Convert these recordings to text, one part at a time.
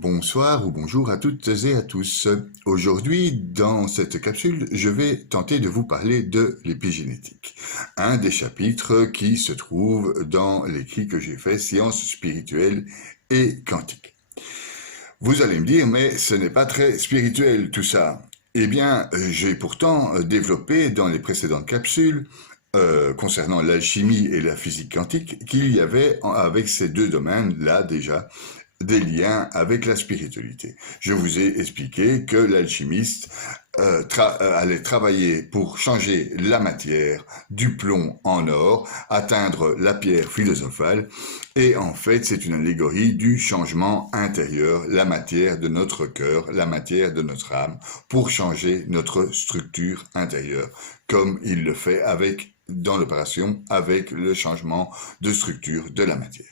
Bonsoir ou bonjour à toutes et à tous. Aujourd'hui, dans cette capsule, je vais tenter de vous parler de l'épigénétique, un des chapitres qui se trouve dans l'écrit que j'ai fait, Sciences spirituelles et quantiques. Vous allez me dire, mais ce n'est pas très spirituel tout ça. Eh bien, j'ai pourtant développé dans les précédentes capsules concernant l'alchimie et la physique quantique qu'il y avait avec ces deux domaines-là déjà des liens avec la spiritualité. Je vous ai expliqué que l'alchimiste allait travailler pour changer la matière du plomb en or, atteindre la pierre philosophale, et en fait c'est une allégorie du changement intérieur, la matière de notre cœur, la matière de notre âme, pour changer notre structure intérieure, comme il le fait dans l'opération avec le changement de structure de la matière.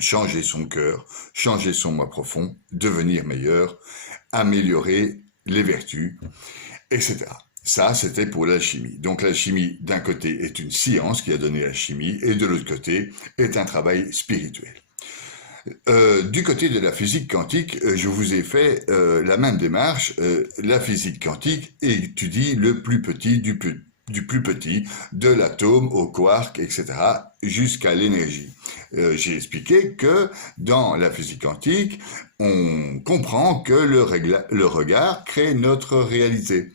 Changer son cœur, changer son moi profond, devenir meilleur, améliorer les vertus, etc. Ça, c'était pour l'alchimie. Donc l'alchimie, d'un côté, est une science qui a donné l'alchimie, et de l'autre côté, est un travail spirituel. Du côté de la physique quantique, je vous ai fait la même démarche. La physique quantique étudie le plus petit du plus petit, de l'atome au quark, etc., jusqu'à l'énergie. J'ai expliqué que dans la physique quantique, on comprend que le regard crée notre réalité.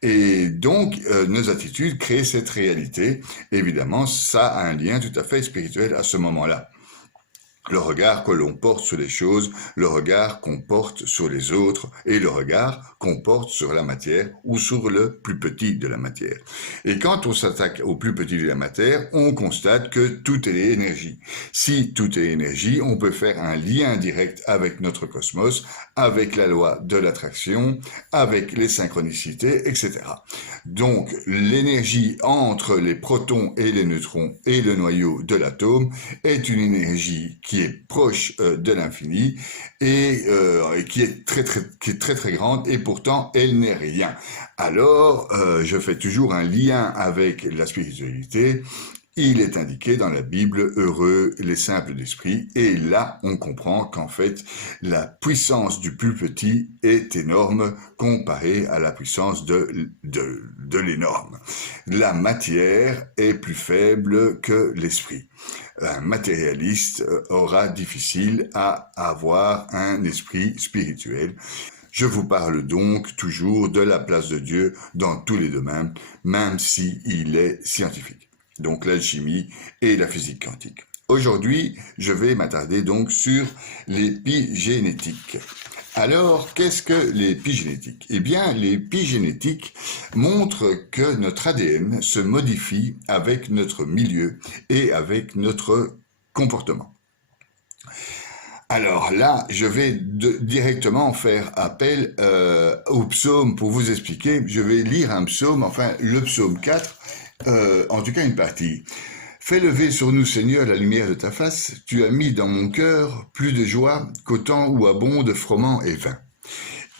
Et donc, nos attitudes créent cette réalité. Évidemment, ça a un lien tout à fait spirituel à ce moment-là. Le regard que l'on porte sur les choses, le regard qu'on porte sur les autres et le regard qu'on porte sur la matière ou sur le plus petit de la matière. Et quand on s'attaque au plus petit de la matière, on constate que tout est énergie. Si tout est énergie, on peut faire un lien direct avec notre cosmos, avec la loi de l'attraction, avec les synchronicités, etc. Donc, l'énergie entre les protons et les neutrons et le noyau de l'atome est une énergie qui est proche de l'infini et qui est très grande, et pourtant elle n'est rien. Alors, je fais toujours un lien avec la spiritualité. Il est indiqué dans la Bible, heureux les simples d'esprit, et là on comprend qu'en fait la puissance du plus petit est énorme comparée à la puissance de l'énorme. La matière est plus faible que l'esprit. Un matérialiste aura difficile à avoir un esprit spirituel. Je vous parle donc toujours de la place de Dieu dans tous les domaines, même s'il est scientifique. Donc l'alchimie et la physique quantique. Aujourd'hui, je vais m'attarder donc sur l'épigénétique. Alors, qu'est-ce que l'épigénétique? Eh bien, l'épigénétique montre que notre ADN se modifie avec notre milieu et avec notre comportement. Alors là, je vais directement faire appel au psaume pour vous expliquer. Je vais lire un psaume, enfin le psaume 4, en tout cas une partie. Fais lever sur nous, Seigneur, la lumière de ta face. Tu as mis dans mon cœur plus de joie qu'au temps où abondent froment et vin.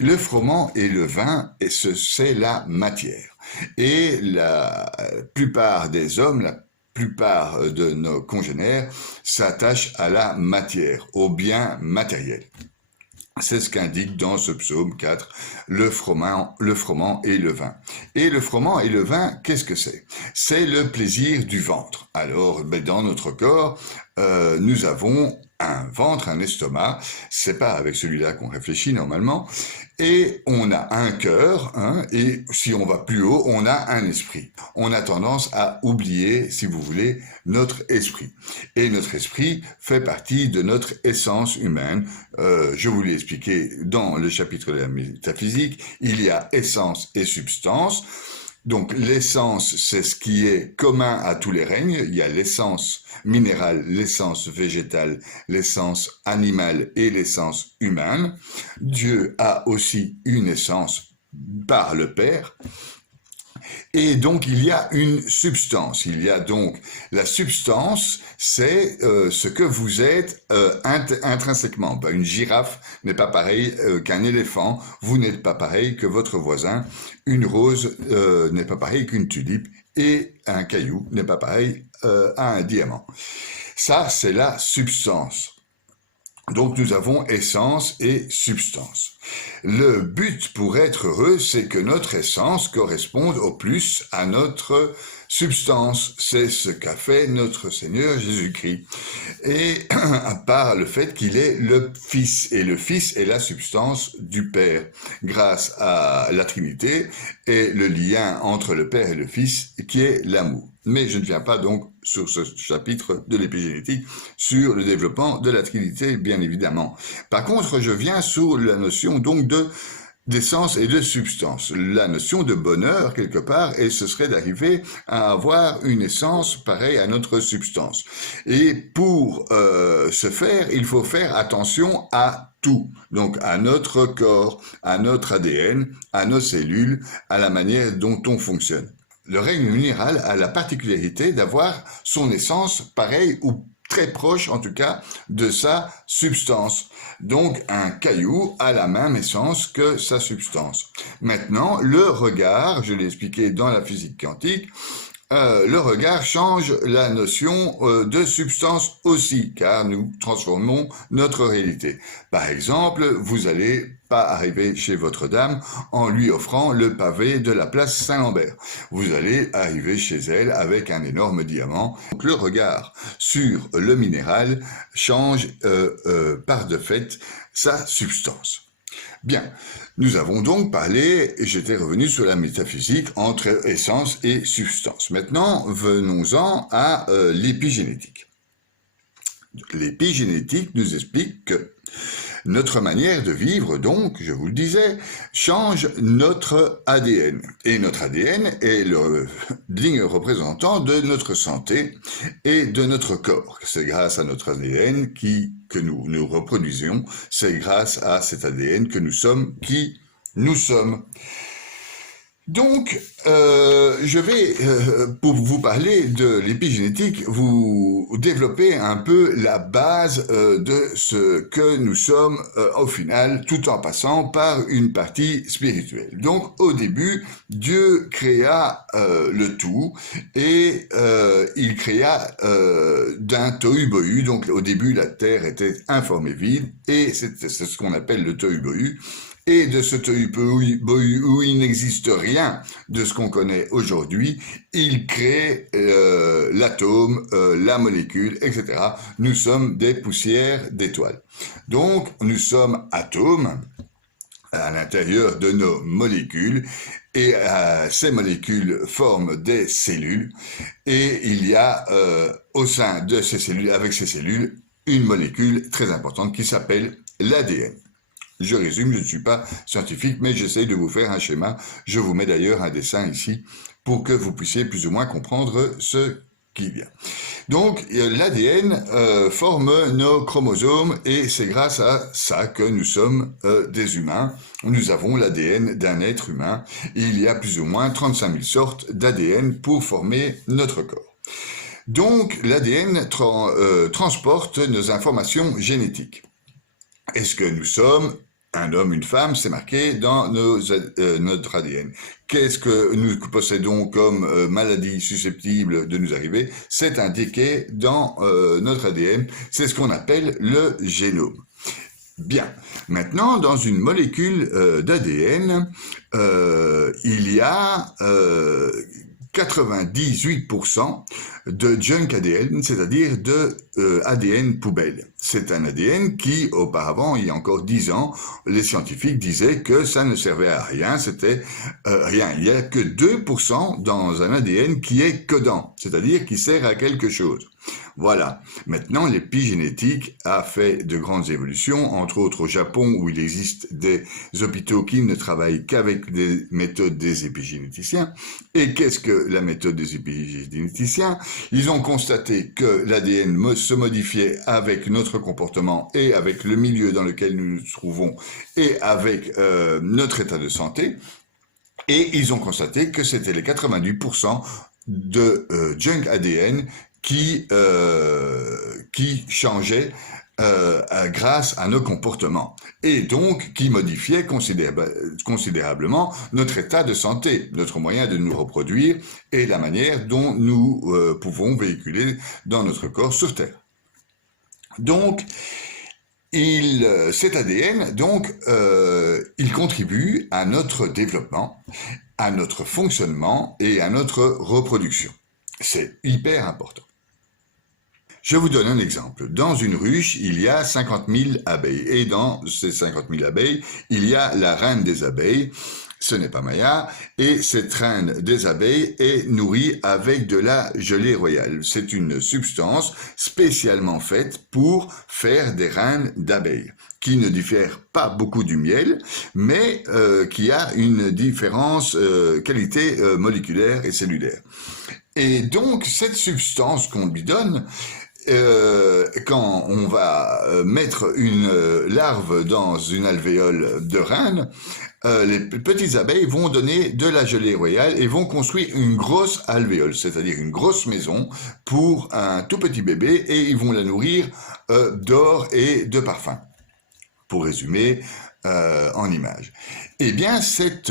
Le froment et le vin, c'est la matière. Et la plupart des hommes, la plupart de nos congénères s'attachent à la matière, au bien matériel. C'est ce qu'indique dans ce psaume 4, le froment et le vin. Et le froment et le vin, qu'est-ce que c'est? C'est le plaisir du ventre. Alors, dans notre corps, nous avons un ventre, un estomac, c'est pas avec celui-là qu'on réfléchit normalement, et on a un cœur, et si on va plus haut, on a un esprit. On a tendance à oublier, si vous voulez, notre esprit. Et notre esprit fait partie de notre essence humaine. Je vous l'ai expliqué dans le chapitre de la métaphysique, il y a essence et substance. Donc l'essence, c'est ce qui est commun à tous les règnes. Il y a l'essence minérale, l'essence végétale, l'essence animale et l'essence humaine. Dieu a aussi une essence par le Père. Et donc il y a une substance. Il y a donc la substance, c'est ce que vous êtes intrinsèquement. Une girafe n'est pas pareil qu'un éléphant. Vous n'êtes pas pareil que votre voisin. Une rose n'est pas pareil qu'une tulipe. Et un caillou n'est pas pareil à un diamant. Ça, c'est la substance. Donc nous avons essence et substance. Le but pour être heureux, c'est que notre essence corresponde au plus à notre substance. C'est ce qu'a fait notre Seigneur Jésus-Christ. Et à part le fait qu'il est le Fils, et le Fils est la substance du Père, grâce à la Trinité et le lien entre le Père et le Fils qui est l'amour. Mais je ne viens pas donc sur ce chapitre de l'épigénétique, sur le développement de la Trinité, bien évidemment. Par contre, je viens sur la notion donc d'essence et de substance, la notion de bonheur quelque part, et ce serait d'arriver à avoir une essence pareille à notre substance. Et pour ce faire, il faut faire attention à tout, donc à notre corps, à notre ADN, à nos cellules, à la manière dont on fonctionne. Le règne minéral a la particularité d'avoir son essence pareille ou très proche en tout cas de sa substance. Donc un caillou a la même essence que sa substance. Maintenant, le regard, je l'ai expliqué dans la physique quantique, le regard change la notion de substance aussi, car nous transformons notre réalité. Par exemple, vous allez pas arriver chez votre dame en lui offrant le pavé de la place Saint-Lambert. Vous allez arriver chez elle avec un énorme diamant. Donc le regard sur le minéral change par de fait sa substance. Bien, nous avons donc parlé, et j'étais revenu sur la métaphysique entre essence et substance. Maintenant, venons-en à l'épigénétique. L'épigénétique nous explique que notre manière de vivre, donc, je vous le disais, change notre ADN. Et notre ADN est le digne représentant de notre santé et de notre corps. C'est grâce à notre ADN que nous nous reproduisons, c'est grâce à cet ADN que nous sommes qui nous sommes. Donc, je vais, pour vous parler de l'épigénétique, vous développer un peu la base de ce que nous sommes au final, tout en passant par une partie spirituelle. Donc, au début, Dieu créa le tout et il créa d'un tohu-bohu. Donc, au début, la terre était informe et vide et c'est ce qu'on appelle le tohu-bohu. Et de ce tohu-bohu où il n'existe rien de ce qu'on connaît aujourd'hui, il crée l'atome, la molécule, etc. Nous sommes des poussières d'étoiles. Donc, nous sommes atomes à l'intérieur de nos molécules et ces molécules forment des cellules et il y a au sein de ces cellules, avec ces cellules, une molécule très importante qui s'appelle l'ADN. Je résume, je ne suis pas scientifique, mais j'essaye de vous faire un schéma. Je vous mets d'ailleurs un dessin ici pour que vous puissiez plus ou moins comprendre ce qui vient. Donc, l'ADN forme nos chromosomes et c'est grâce à ça que nous sommes des humains. Nous avons l'ADN d'un être humain. Il y a plus ou moins 35 000 sortes d'ADN pour former notre corps. Donc, l'ADN transporte nos informations génétiques. Est-ce que nous sommes un homme, une femme, c'est marqué dans notre ADN. Qu'est-ce que nous possédons comme maladie susceptible de nous arriver? C'est indiqué dans notre ADN. C'est ce qu'on appelle le génome. Bien. Maintenant, dans une molécule d'ADN, il y a 98% de junk ADN, c'est-à-dire de ADN poubelle. C'est un ADN qui, auparavant, il y a encore 10 ans, les scientifiques disaient que ça ne servait à rien, c'était rien. Il n'y a que 2% dans un ADN qui est codant, c'est-à-dire qui sert à quelque chose. Voilà. Maintenant, l'épigénétique a fait de grandes évolutions, entre autres au Japon, où il existe des hôpitaux qui ne travaillent qu'avec des méthodes des épigénéticiens. Et qu'est-ce que la méthode des épigénéticiens? Ils ont constaté que l'ADN se modifiait avec notre comportement et avec le milieu dans lequel nous nous trouvons et avec notre état de santé. Et ils ont constaté que c'était les 98% de junk ADN qui changeait grâce à nos comportements et donc qui modifiait considérablement notre état de santé, notre moyen de nous reproduire et la manière dont nous pouvons véhiculer dans notre corps sur Terre. Donc, Cet ADN, donc, il contribue à notre développement, à notre fonctionnement et à notre reproduction. C'est hyper important. Je vous donne un exemple. Dans une ruche, il y a 50 000 abeilles. Et dans ces 50 000 abeilles, il y a la reine des abeilles. Ce n'est pas Maya. Et cette reine des abeilles est nourrie avec de la gelée royale. C'est une substance spécialement faite pour faire des reines d'abeilles, qui ne diffère pas beaucoup du miel, mais qui a une différence qualité moléculaire et cellulaire. Et donc, cette substance qu'on lui donne, quand on va mettre une larve dans une alvéole de reine, les petites abeilles vont donner de la gelée royale et vont construire une grosse alvéole, c'est-à-dire une grosse maison pour un tout petit bébé, et ils vont la nourrir d'or et de parfum. Pour résumer, en image. Eh bien, cette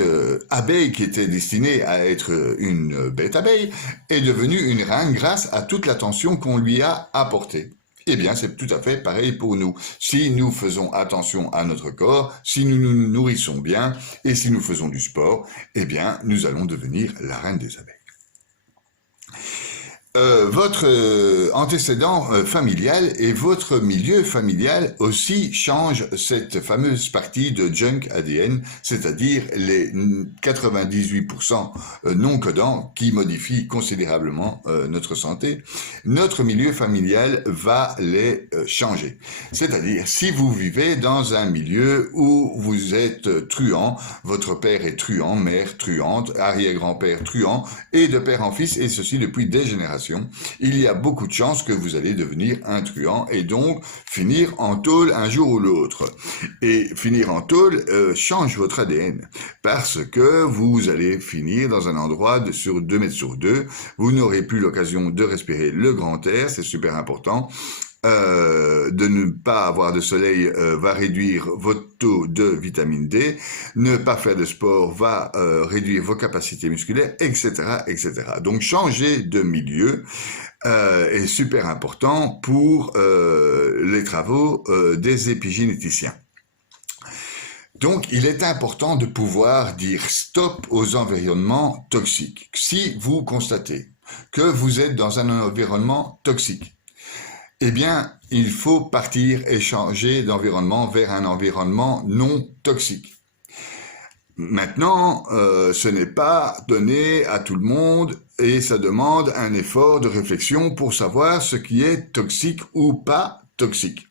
abeille qui était destinée à être une bête abeille est devenue une reine grâce à toute l'attention qu'on lui a apportée. Eh bien, c'est tout à fait pareil pour nous. Si nous faisons attention à notre corps, si nous nous nourrissons bien et si nous faisons du sport, eh bien, nous allons devenir la reine des abeilles. Votre antécédent familial et votre milieu familial aussi changent cette fameuse partie de junk ADN, c'est-à-dire les 98% non codants qui modifient considérablement notre santé. Notre milieu familial va les changer. C'est-à-dire, si vous vivez dans un milieu où vous êtes truand, votre père est truand, mère truande, arrière-grand-père truand, et de père en fils, et ceci depuis des générations, il y a beaucoup de chances que vous allez devenir un truand et donc finir en tôle un jour ou l'autre. Et finir en tôle change votre ADN parce que vous allez finir dans un endroit sur 2 mètres sur 2. Vous n'aurez plus l'occasion de respirer le grand air, c'est super important. De ne pas avoir de soleil va réduire votre taux de vitamine D, ne pas faire de sport va réduire vos capacités musculaires, etc., etc. Donc changer de milieu est super important pour les travaux des épigénéticiens. Donc, il est important de pouvoir dire stop aux environnements toxiques. Si vous constatez que vous êtes dans un environnement toxique, eh bien, il faut partir et changer d'environnement vers un environnement non toxique. Maintenant, ce n'est pas donné à tout le monde et ça demande un effort de réflexion pour savoir ce qui est toxique ou pas toxique.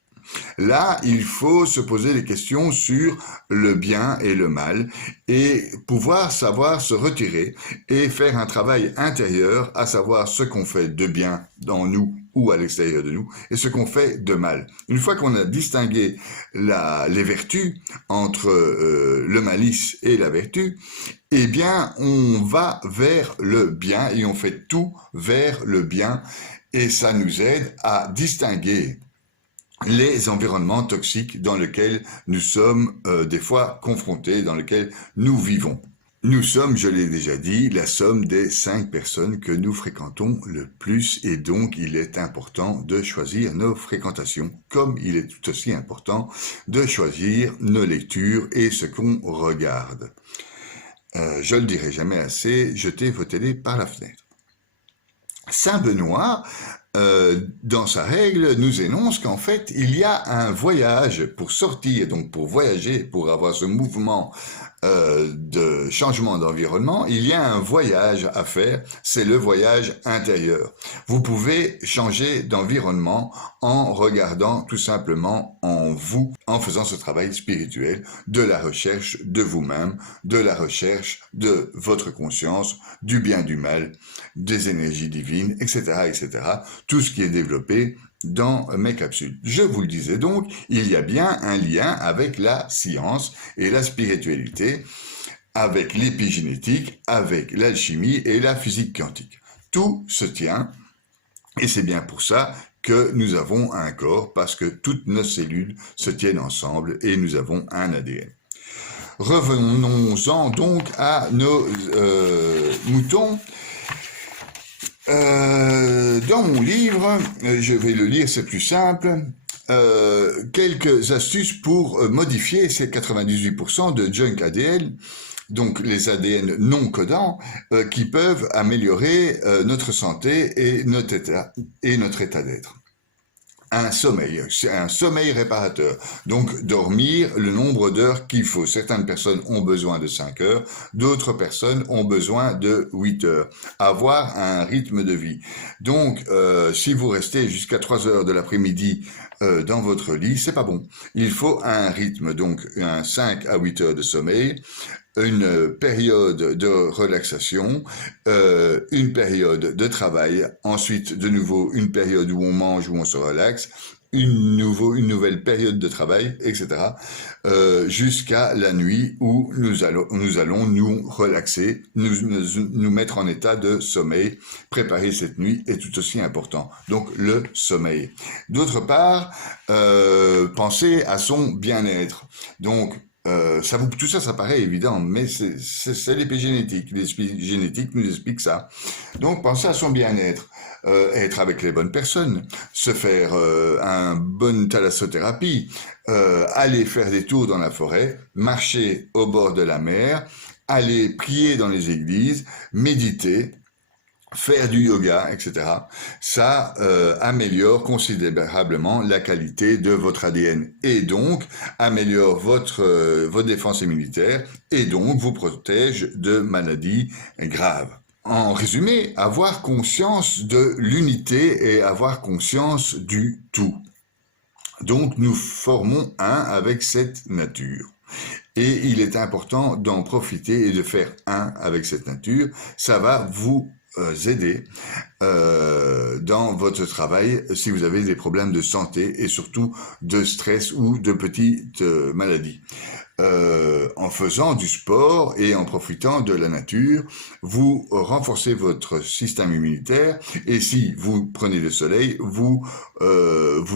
Là, il faut se poser des questions sur le bien et le mal et pouvoir savoir se retirer et faire un travail intérieur, à savoir ce qu'on fait de bien dans nous ou à l'extérieur de nous et ce qu'on fait de mal. Une fois qu'on a distingué les vertus entre le malice et la vertu, eh bien, on va vers le bien et on fait tout vers le bien et ça nous aide à distinguer les environnements toxiques dans lesquels nous sommes des fois confrontés, dans lesquels nous vivons. Nous sommes, je l'ai déjà dit, la somme des 5 personnes que nous fréquentons le plus et donc il est important de choisir nos fréquentations, comme il est tout aussi important de choisir nos lectures et ce qu'on regarde. Je le dirai jamais assez, jetez vos télés par la fenêtre. Saint Benoît, dans sa règle, nous énonce qu'en fait, il y a un voyage pour sortir, donc pour voyager, pour avoir ce mouvement de changement d'environnement, il y a un voyage à faire, c'est le voyage intérieur. Vous pouvez changer d'environnement en regardant tout simplement en vous, en faisant ce travail spirituel de la recherche de vous-même, de la recherche de votre conscience, du bien, du mal, des énergies divines, etc., etc. Tout ce qui est développé dans mes capsules. Je vous le disais donc, il y a bien un lien avec la science et la spiritualité, avec l'épigénétique, avec l'alchimie et la physique quantique. Tout se tient et c'est bien pour ça que nous avons un corps, parce que toutes nos cellules se tiennent ensemble et nous avons un ADN. Revenons-en donc à nos moutons. Dans mon livre, je vais le lire, c'est plus simple, quelques astuces pour modifier ces 98% de junk ADN, donc les ADN non codants, qui peuvent améliorer notre santé et notre état d'être. C'est un sommeil réparateur. Donc, dormir le nombre d'heures qu'il faut. Certaines personnes ont besoin de 5 heures, d'autres personnes ont besoin de 8 heures. Avoir un rythme de vie. Donc, si vous restez jusqu'à 3 heures de l'après-midi dans votre lit, c'est pas bon. Il faut un rythme, donc un 5 à 8 heures de sommeil, une période de relaxation, une période de travail, ensuite de nouveau une période où on mange, où on se relaxe, une nouvelle période de travail, etc. Jusqu'à la nuit où nous allons nous relaxer, nous mettre en état de sommeil. Préparer cette nuit est tout aussi important. Donc le sommeil. D'autre part, penser à son bien-être. Donc tout ça, ça paraît évident, mais c'est l'épigénétique. L'épigénétique nous explique ça. Donc, penser à son bien-être, être avec les bonnes personnes, se faire une bonne thalassothérapie, aller faire des tours dans la forêt, marcher au bord de la mer, aller prier dans les églises, méditer, faire du yoga, etc. Ça améliore considérablement la qualité de votre ADN et donc améliore votre défense immunitaire et donc vous protège de maladies graves. En résumé, avoir conscience de l'unité et avoir conscience du tout. Donc nous formons un avec cette nature. Et il est important d'en profiter et de faire un avec cette nature. Ça va vous aider dans votre travail si vous avez des problèmes de santé et surtout de stress ou de petites maladies. En faisant du sport et en profitant de la nature, vous renforcez votre système immunitaire et si vous prenez le soleil, vous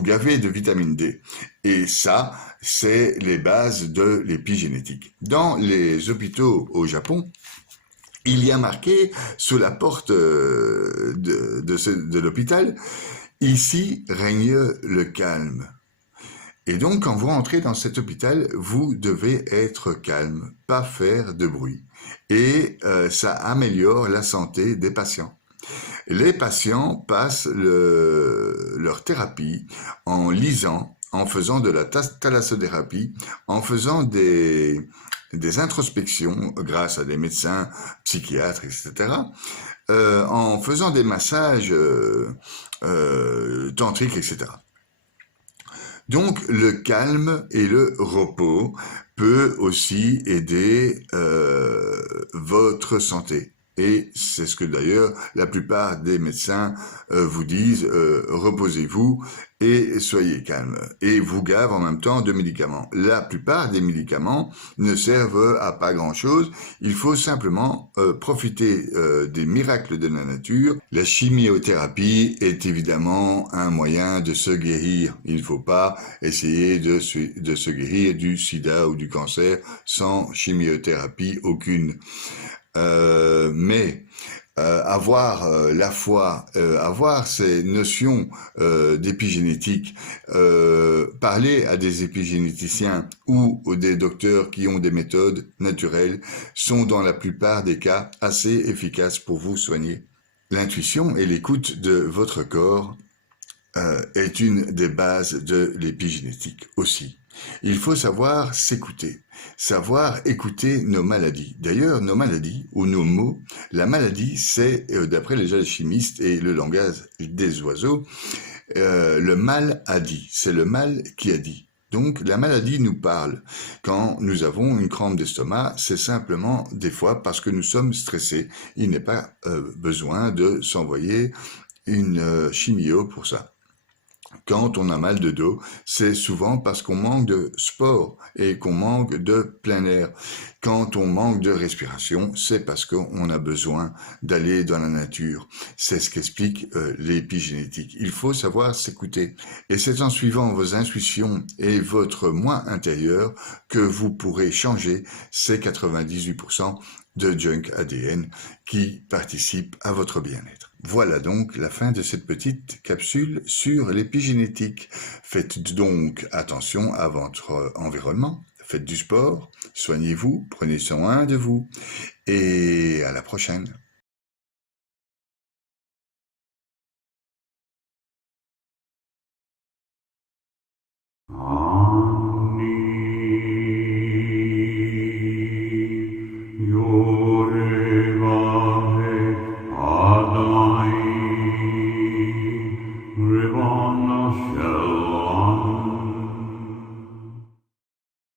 gavez de vitamine D. Et ça, c'est les bases de l'épigénétique. Dans les hôpitaux au Japon, il y a marqué sous la porte de l'hôpital, ici règne le calme. Et donc, quand vous rentrez dans cet hôpital, vous devez être calme, pas faire de bruit. Et ça améliore la santé des patients. Les patients passent leur thérapie en lisant, en faisant de la thalassothérapie, en faisant des introspections grâce à des médecins, psychiatres, etc., en faisant des massages tantriques, etc. Donc, le calme et le repos peut aussi aider votre santé. Et c'est ce que d'ailleurs la plupart des médecins vous disent, reposez-vous et soyez calme. Et vous gavent en même temps de médicaments. La plupart des médicaments ne servent à pas grand-chose. Il faut simplement profiter des miracles de la nature. La chimiothérapie est évidemment un moyen de se guérir. Il ne faut pas essayer de se guérir du sida ou du cancer sans chimiothérapie aucune. Mais avoir la foi, avoir ces notions d'épigénétique, parler à des épigénéticiens ou des docteurs qui ont des méthodes naturelles sont dans la plupart des cas assez efficaces pour vous soigner. L'intuition et l'écoute de votre corps est une des bases de l'épigénétique aussi. Il faut savoir s'écouter, savoir écouter nos maladies. D'ailleurs, nos maladies ou nos mots, la maladie, c'est, d'après les alchimistes et le langage des oiseaux, le mal a dit. C'est le mal qui a dit. Donc, la maladie nous parle. Quand nous avons une crampe d'estomac, c'est simplement des fois parce que nous sommes stressés. Il n'est pas besoin de s'envoyer une chimio pour ça. Quand on a mal de dos, c'est souvent parce qu'on manque de sport et qu'on manque de plein air. Quand on manque de respiration, c'est parce qu'on a besoin d'aller dans la nature. C'est ce qu'explique l'épigénétique. Il faut savoir s'écouter. Et c'est en suivant vos intuitions et votre moi intérieur que vous pourrez changer ces 98% de junk ADN qui participent à votre bien-être. Voilà donc la fin de cette petite capsule sur l'épigénétique. Faites donc attention à votre environnement, faites du sport, soignez-vous, prenez soin de vous et à la prochaine. Yo